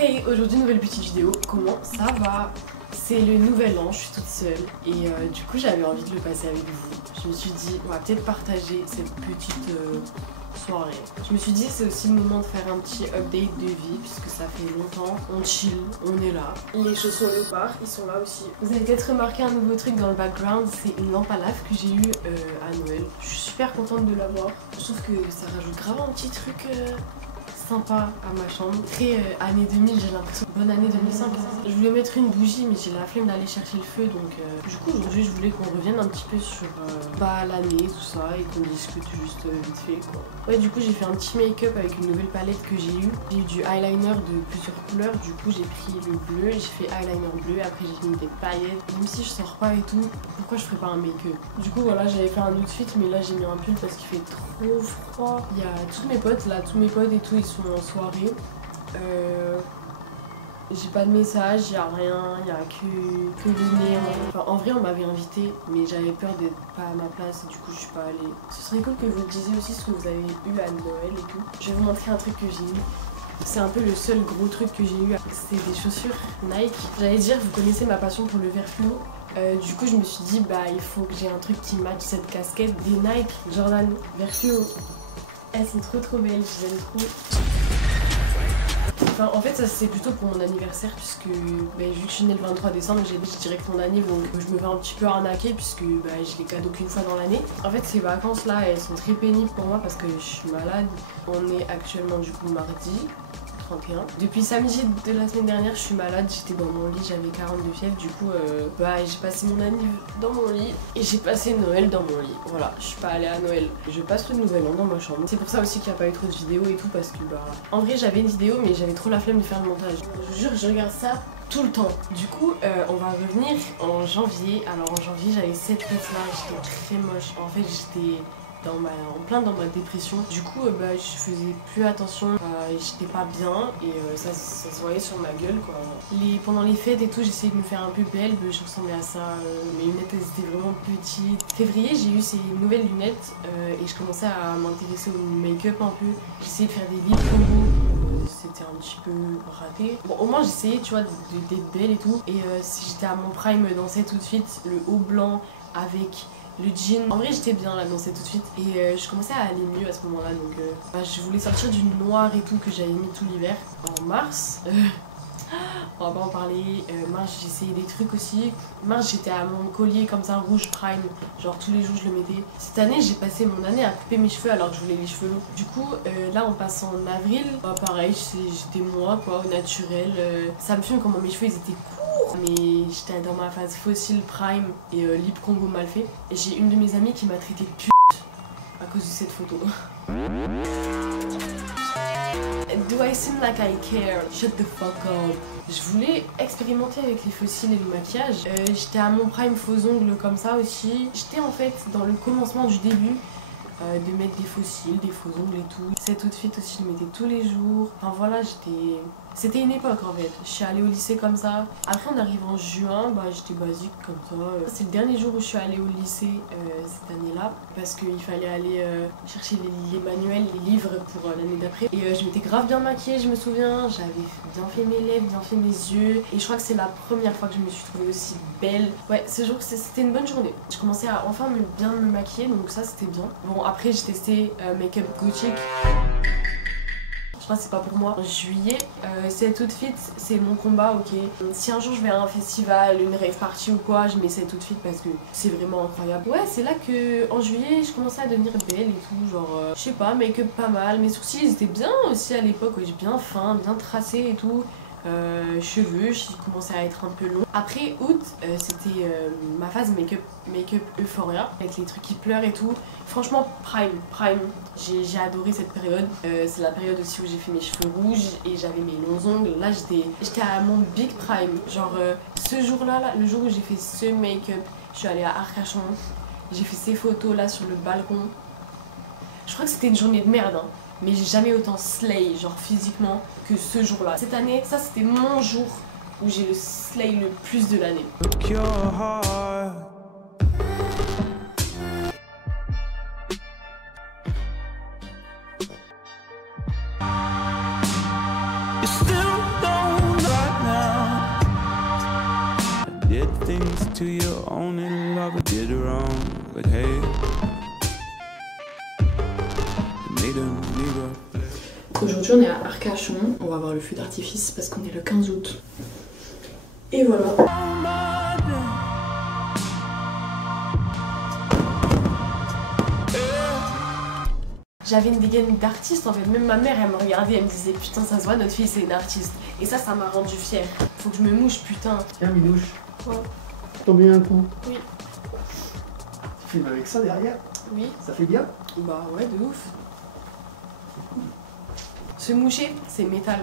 Hey, aujourd'hui nouvelle petite vidéo, comment ça va? C'est le nouvel an, je suis toute seule et du coup j'avais envie de le passer avec vous. Je me suis dit on va peut-être partager cette petite soirée. Je me suis dit c'est aussi le moment de faire un petit update de vie puisque ça fait longtemps, on chill, on est là. Les chaussons léopard, ils sont là aussi. Vous avez peut-être remarqué un nouveau truc dans le background, c'est une lampe à lave que j'ai eue à Noël. Je suis super contente de l'avoir. Je trouve que ça rajoute grave un petit truc sympa à ma chambre. Très année 2000, j'ai l'impression. Bonne année 2005. Je voulais mettre une bougie mais j'ai la flemme d'aller chercher le feu donc du coup aujourd'hui je voulais qu'on revienne un petit peu sur l'année, tout ça et qu'on discute juste vite fait quoi. Ouais, du coup j'ai fait un petit make-up avec une nouvelle palette que j'ai eue. J'ai eu du eyeliner de plusieurs couleurs, du coup j'ai pris le bleu, j'ai fait eyeliner bleu, après j'ai mis des paillettes. Même si je sors pas et tout, pourquoi je ferais pas un make-up? Du coup voilà, j'avais fait un outfit mais là j'ai mis un pull parce qu'il fait trop froid. Il y a tous mes potes là, tous mes potes et tout, ils sont en soirée. J'ai pas de message, il y a rien, il y a que le néant. Enfin, en vrai on m'avait invité mais j'avais peur d'être pas à ma place et du coup je suis pas allée. Ce serait cool que vous me disiez aussi ce que vous avez eu à Noël et tout. Je vais vous montrer un truc que j'ai eu. C'est un peu le seul gros truc que j'ai eu. C'est des chaussures Nike. J'allais dire, vous connaissez ma passion pour le vert fluo. Du coup je me suis dit bah il faut que j'ai un truc qui matche cette casquette. Des Nike Jordan vert fluo. Elles sont trop belles, je les aime trop. Enfin, en fait ça c'est plutôt pour mon anniversaire puisque vu que je suis née le 23 décembre j'ai dit direct mon anniv donc je me fais un petit peu arnaquer puisque je les cadeau qu'une fois dans l'année. En fait ces vacances là elles sont très pénibles pour moi parce que je suis malade. On est actuellement du coup mardi 31. Depuis samedi de la semaine dernière je suis malade, j'étais dans mon lit, j'avais 42 fièvre, du coup j'ai passé mon anniv dans mon lit et j'ai passé Noël dans mon lit. Voilà, je suis pas allée à Noël. Je passe le nouvel an dans ma chambre. C'est pour ça aussi qu'il n'y a pas eu trop de vidéos et tout parce que en vrai j'avais une vidéo mais j'avais trop la flemme de faire le montage. Je vous jure je regarde ça tout le temps. Du coup on va revenir en janvier. Alors en janvier j'avais cette tête là, j'étais très moche. En fait j'étais en plein dans ma dépression. Du coup je faisais plus attention, j'étais pas bien et ça se voyait sur ma gueule quoi. Pendant les fêtes et tout j'essayais de me faire un peu belle, je ressemblais à ça, mes lunettes elles étaient vraiment petites. Février j'ai eu ces nouvelles lunettes et je commençais à m'intéresser au make-up un peu. J'essayais de faire des lip combos, c'était un petit peu raté. Bon au moins j'essayais tu vois d'être belle et tout et si j'étais à mon prime dansais tout de suite, le haut blanc avec le jean. En vrai j'étais bien là dans cette tout de suite et je commençais à aller mieux à ce moment là donc je voulais sortir du noir et tout que j'avais mis tout l'hiver. En mars, on va pas en parler, mars j'ai essayé des trucs aussi. Mars j'étais à mon collier comme ça rouge prime, genre tous les jours je le mettais. Cette année j'ai passé mon année à couper mes cheveux alors que je voulais les cheveux longs. Du coup là on passe en avril, pareil j'étais moi quoi au naturel. Ça me fume comment mes cheveux ils étaient courts mais j'étais dans ma phase fossile prime et lip combo mal fait. Et j'ai une de mes amies qui m'a traité de pute à cause de cette photo. Do I seem like I care? Shut the fuck up. Je voulais expérimenter avec les fossiles et le maquillage. J'étais à mon prime faux ongles comme ça aussi. J'étais en fait dans le commencement du début de mettre des fossiles, des faux ongles et tout. Cet outfit aussi je le mettais tous les jours. Enfin voilà c'était une époque en fait. Je suis allée au lycée comme ça. Après on arrive en juin, j'étais basique comme ça. C'est le dernier jour où je suis allée au lycée cette année-là parce qu'il fallait aller chercher les manuels, les livres pour l'année d'après. Et je m'étais grave bien maquillée, je me souviens. J'avais bien fait mes lèvres, bien fait mes yeux. Et je crois que c'est la première fois que je me suis trouvée aussi belle. Ouais, ce jour c'était une bonne journée. Je commençais à enfin bien me maquiller donc ça c'était bien. Bon après j'ai testé make-up gothique. Je pense que c'est pas pour moi. En juillet, cet outfit c'est mon combat, ok. Si un jour je vais à un festival, une rave party ou quoi, je mets cet outfit parce que c'est vraiment incroyable. Ouais, c'est là que en juillet je commençais à devenir belle et tout, genre je sais pas, make-up pas mal. Mes sourcils ils étaient bien aussi à l'époque, ouais, bien fins, bien tracés et tout. Cheveux, j'ai commencé à être un peu long. Après août, c'était ma phase make-up euphoria avec les trucs qui pleurent et tout. Franchement prime, j'ai adoré cette période. C'est la période aussi où j'ai fait mes cheveux rouges et j'avais mes longs ongles. Là j'étais à mon big prime. Genre ce jour là, le jour où j'ai fait ce make-up, je suis allée à Arcachon. J'ai fait ces photos là sur le balcon. Je crois que c'était une journée de merde hein. Mais j'ai jamais autant slay, genre physiquement, que ce jour-là. Cette année, ça c'était mon jour où j'ai le slay le plus de l'année. You still don't answer to your own little love I did wrong, but hey, aujourd'hui on est à Arcachon, on va voir le feu d'artifice parce qu'on est le 15 août. Et voilà. J'avais une dégaine d'artiste en fait, même ma mère elle me regardait, elle me disait putain ça se voit notre fille c'est une artiste. Et ça m'a rendu fière. Faut que je me mouche putain. Tiens Minouche. Quoi? T'en mets un coup? Oui. Tu filmes avec ça derrière? Oui. Ça fait bien? Bah ouais de ouf. Se moucher c'est métal.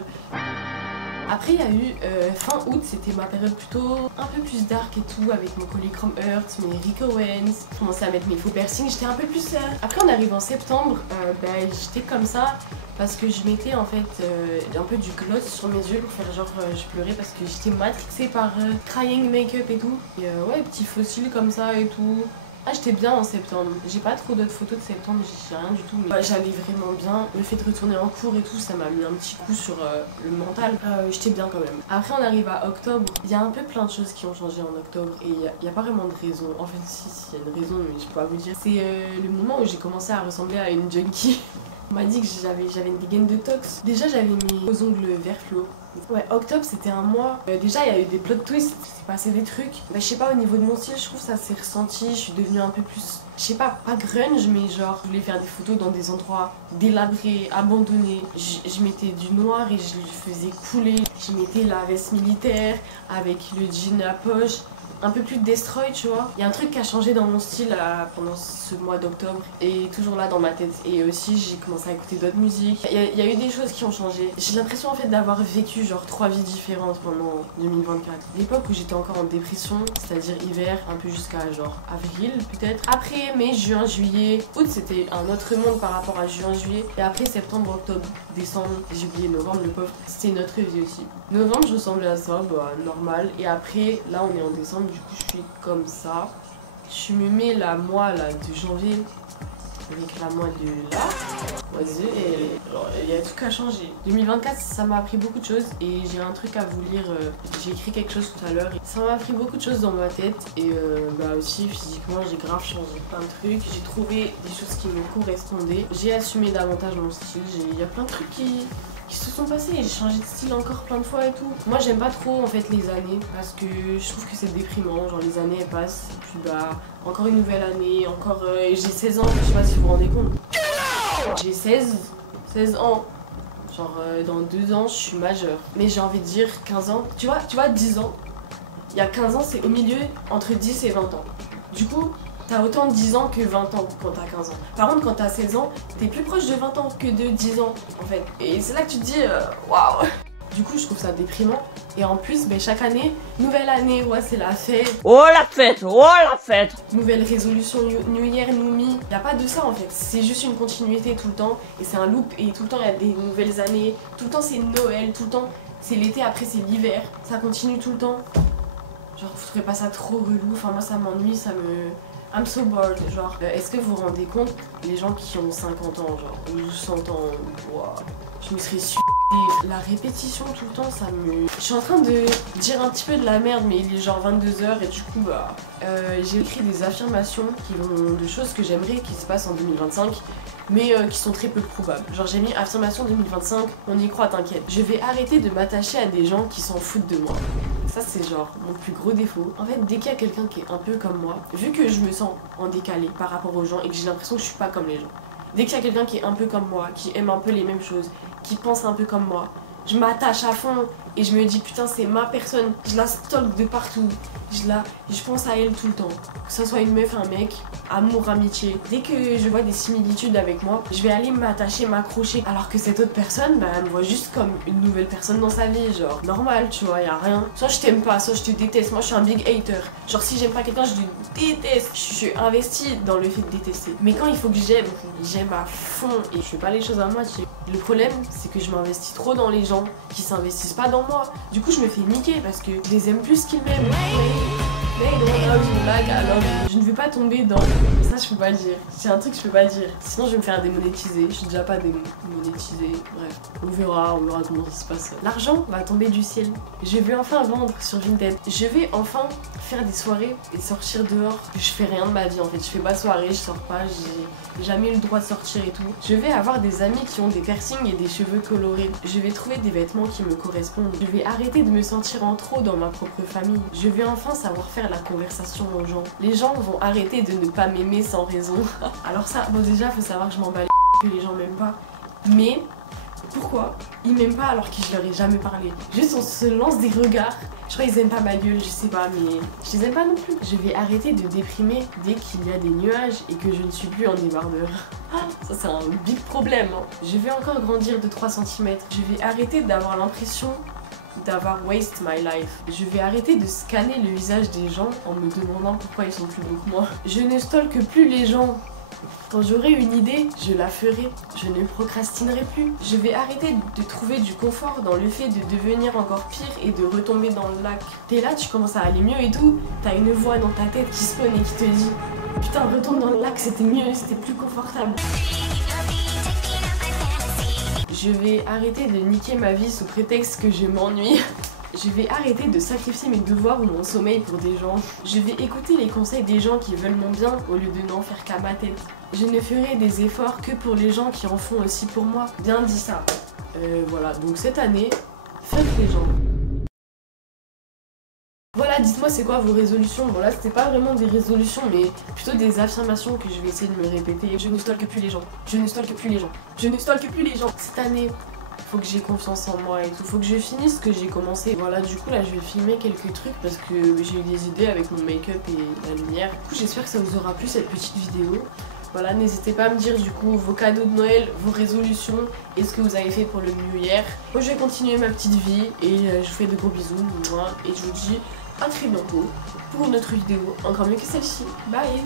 Après il y a eu fin août, c'était ma période plutôt un peu plus dark et tout, avec mon collier Chrome Heart, mes Rick Owens, je commençais à mettre mes faux piercings, j'étais un peu plus... Après on arrive en septembre, j'étais comme ça parce que je mettais en fait un peu du gloss sur mes yeux pour faire genre je pleurais parce que j'étais matrixée par crying make-up et tout. Et ouais, petits fossiles comme ça et tout. Ah j'étais bien en septembre, j'ai pas trop d'autres photos de septembre, j'ai rien du tout mais j'allais vraiment bien. Le fait de retourner en cours et tout ça m'a mis un petit coup sur le mental, j'étais bien quand même. Après on arrive à octobre, il y a un peu plein de choses qui ont changé en octobre et il n'y a pas vraiment de raison. En fait si, il y a une raison mais je peux pas vous dire. C'est le moment où j'ai commencé à ressembler à une junkie. On m'a dit que j'avais une dégaine de tox. Déjà j'avais mes ongles vert fluo. Ouais, octobre c'était un mois. Déjà il y a eu des plot twists, c'est passé des trucs. Je sais pas, au niveau de mon style, je trouve ça s'est ressenti. Je suis devenue un peu plus, je sais pas grunge, mais genre je voulais faire des photos dans des endroits délabrés, abandonnés. Je mettais du noir et je le faisais couler. Je mettais la veste militaire avec le jean à poche. Un peu plus destroy, tu vois. Il y a un truc qui a changé dans mon style pendant ce mois d'octobre et toujours là dans ma tête. Et aussi j'ai commencé à écouter d'autres musiques. Il y a eu des choses qui ont changé. J'ai l'impression en fait d'avoir vécu genre 3 vies différentes pendant 2024. L'époque où j'étais encore en dépression, c'est-à-dire hiver, un peu jusqu'à genre avril peut-être. Après mai, juin, juillet, août c'était un autre monde par rapport à juin, juillet. Et après septembre, octobre, décembre, j'ai oublié novembre, le pauvre, c'était une autre vie aussi. Novembre je ressemblais à ça, bah normal. Et après là on est en décembre. Du coup je suis comme ça. Je me mets la mois là, de janvier avec la mois de là. Alors il y a tout qu'à changer. 2024 ça m'a appris beaucoup de choses et j'ai un truc à vous lire. J'ai écrit quelque chose tout à l'heure. Ça m'a appris beaucoup de choses dans ma tête et bah aussi physiquement j'ai grave changé plein de trucs. J'ai trouvé des choses qui me correspondaient. J'ai assumé davantage mon style. Il y a plein de trucs qui se sont passés, j'ai changé de style encore plein de fois et tout. Moi j'aime pas trop en fait les années parce que je trouve que c'est déprimant, genre les années elles passent et puis bah encore une nouvelle année, encore j'ai 16 ans, je sais pas si vous vous rendez compte. J'ai 16 ans, genre dans 2 ans je suis majeure. Mais j'ai envie de dire 15 ans, tu vois 10 ans, il y a 15 ans c'est au milieu entre 10 et 20 ans. Du coup, t'as autant de 10 ans que 20 ans quand t'as 15 ans. Par contre, quand t'as 16 ans, t'es plus proche de 20 ans que de 10 ans, en fait. Et c'est là que tu te dis, waouh. Du coup, je trouve ça déprimant. Et en plus, chaque année, nouvelle année, ouais, c'est la fête. Oh la fête, oh la fête. Nouvelle résolution, New Year, New Me. Y a pas de ça, en fait. C'est juste une continuité tout le temps. Et c'est un loop. Et tout le temps, il y a des nouvelles années. Tout le temps, c'est Noël. Tout le temps, c'est l'été. Après, c'est l'hiver. Ça continue tout le temps. Genre, vous trouvez pas ça trop relou? Enfin, moi, ça m'ennuie, ça me... I'm so bored, genre, est-ce que vous vous rendez compte, les gens qui ont 50 ans, genre, ou 100 ans, wow, je me serais su... La répétition tout le temps, ça me... Je suis en train de dire un petit peu de la merde, mais il est genre 22h et du coup, bah... j'ai écrit des affirmations qui vont de choses que j'aimerais qui se passent en 2025, mais qui sont très peu probables. Genre j'ai mis affirmation 2025, on y croit, t'inquiète. Je vais arrêter de m'attacher à des gens qui s'en foutent de moi. Ça c'est genre mon plus gros défaut. En fait dès qu'il y a quelqu'un qui est un peu comme moi, vu que je me sens en décalé par rapport aux gens et que j'ai l'impression que je suis pas comme les gens, dès qu'il y a quelqu'un qui est un peu comme moi, qui aime un peu les mêmes choses, qui pense un peu comme moi, je m'attache à fond et je me dis putain c'est ma personne, je la stalk de partout, je pense à elle tout le temps, que ce soit une meuf, un mec, amour, amitié. Dès que je vois des similitudes avec moi, je vais aller m'attacher, m'accrocher, alors que cette autre personne, bah elle me voit juste comme une nouvelle personne dans sa vie, genre normal tu vois, y a rien. Soit je t'aime pas, soit je te déteste, moi je suis un big hater. Genre si j'aime pas quelqu'un, je le déteste. Je suis investie dans le fait de détester. Mais quand il faut que j'aime à fond et je fais pas les choses à moitié. Le problème, c'est que je m'investis trop dans les gens qui s'investissent pas dans moi. Du coup, je me fais niquer parce que je les aime plus qu'ils m'aiment. They don't know you like I love you. Je ne veux pas tomber dans... Ça je peux pas le dire. C'est un truc que je peux pas dire. Sinon je vais me faire démonétiser. Je suis déjà pas démonétisée. Bref, on verra comment ça se passe. L'argent va tomber du ciel. Je vais enfin vendre sur Vinted. Je vais enfin faire des soirées et sortir dehors. Je fais rien de ma vie en fait. Je fais pas de soirée, je sors pas, j'ai jamais eu le droit de sortir et tout. Je vais avoir des amis qui ont des piercings et des cheveux colorés. Je vais trouver des vêtements qui me correspondent. Je vais arrêter de me sentir en trop dans ma propre famille. Je vais enfin savoir faire la conversation aux gens. Les gens vont arrêter de ne pas m'aimer sans raison. Alors ça, bon déjà faut savoir que je m'en bats les que les gens m'aiment pas. Mais pourquoi ils m'aiment pas alors que je leur ai jamais parlé? Juste on se lance des regards. Je crois qu'ils aiment pas ma gueule, je sais pas, mais je les aime pas non plus. Je vais arrêter de déprimer dès qu'il y a des nuages et que je ne suis plus en débardeur. Ça c'est un big problème. Hein. Je vais encore grandir de 3 cm. Je vais arrêter d'avoir l'impression d'avoir waste my life. Je vais arrêter de scanner le visage des gens en me demandant pourquoi ils sont plus beaux que moi. Je ne stalke plus les gens. Quand j'aurai une idée, je la ferai. Je ne procrastinerai plus. Je vais arrêter de trouver du confort dans le fait de devenir encore pire et de retomber dans le lac. T'es là, tu commences à aller mieux et tout. T'as une voix dans ta tête qui spawn et qui te dit putain, retourne dans le lac, c'était mieux, c'était plus confortable. Je vais arrêter de niquer ma vie sous prétexte que je m'ennuie. Je vais arrêter de sacrifier mes devoirs ou mon sommeil pour des gens. Je vais écouter les conseils des gens qui veulent mon bien au lieu de n'en faire qu'à ma tête. Je ne ferai des efforts que pour les gens qui en font aussi pour moi. Bien dit ça. Voilà, donc cette année, fuck les gens. Voilà, dites-moi c'est quoi vos résolutions. Bon là c'était pas vraiment des résolutions mais plutôt des affirmations que je vais essayer de me répéter. Je ne stalke plus les gens. Je ne stalke plus les gens. Je ne stalke plus les gens. Cette année, faut que j'ai confiance en moi et tout. Faut que je finisse ce que j'ai commencé. Voilà, du coup là je vais filmer quelques trucs parce que j'ai eu des idées avec mon make-up et la lumière. Du coup j'espère que ça vous aura plu cette petite vidéo. Voilà, n'hésitez pas à me dire du coup vos cadeaux de Noël, vos résolutions et ce que vous avez fait pour le New Year. Moi je vais continuer ma petite vie et je vous fais de gros bisous. Et je vous dis à très bientôt pour une autre vidéo encore mieux que celle-ci. Bye!